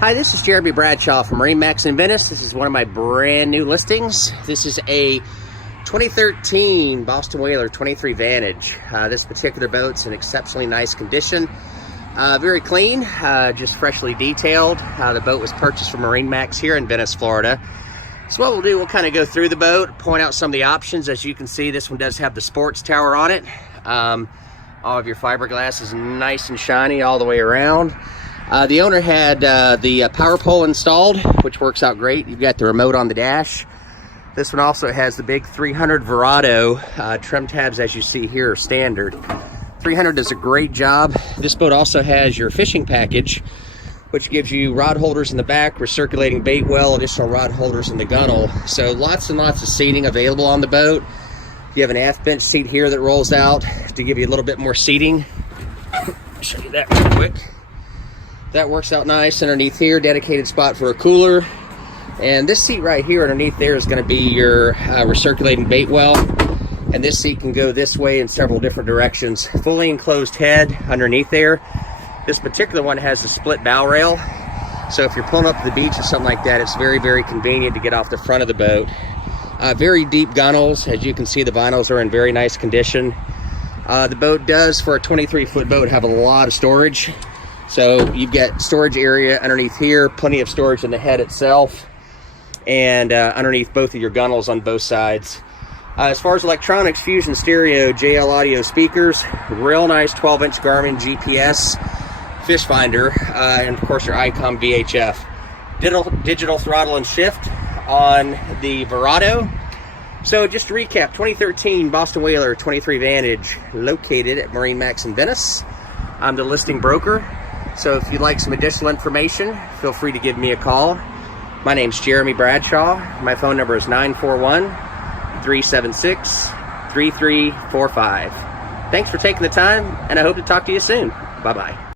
Hi, this is Jeremy Bradshaw from MarineMax Venice. This is one of my brand new listings. This is a 2013 Boston Whaler 23 Vantage. This particular boat's in exceptionally nice condition. Very clean, just freshly detailed. The boat was purchased from MarineMax here in Venice, Florida. So what we'll do, we'll kind of go through the boat, point out some of the options. As you can see, this one does have the sports tower on it. All of your fiberglass is nice and shiny all the way around. The owner had the power pole installed, which works out great. You've got the remote on the dash. This one also has the big 300 Verado. Trim tabs, as you see here, are standard. 300 does a great job. This boat also has your fishing package, which gives you rod holders in the back, recirculating bait well, additional rod holders in the gunnel. So lots and lots of seating available on the boat. You have an aft bench seat here that rolls out to give you a little bit more seating. I'll show you that real quick. That works out nice. Underneath here, dedicated spot for a cooler. And this seat right here underneath there is going to be your recirculating bait well. And this seat can go this way in several different directions. Fully enclosed head underneath there. This particular one has a split bow rail. So if you're pulling up to the beach or something like that, it's very, very convenient to get off the front of the boat. Very deep gunnels. As you can see, the vinyls are in very nice condition. The boat does, for a 23-foot boat, have a lot of storage. So you've got storage area underneath here, plenty of storage in the head itself, and underneath both of your gunnels on both sides. As far as electronics, Fusion stereo, JL audio speakers, real nice 12-inch Garmin GPS fish finder, and of course your ICOM VHF. Digital throttle and shift on the Verado. So just to recap, 2013 Boston Whaler 23 Vantage, located at MarineMax in Venice. I'm the listing broker. So if you'd like some additional information, feel free to give me a call. My name's Jeremy Bradshaw. My phone number is 941-376-3345. Thanks for taking the time, and I hope to talk to you soon. Bye-bye.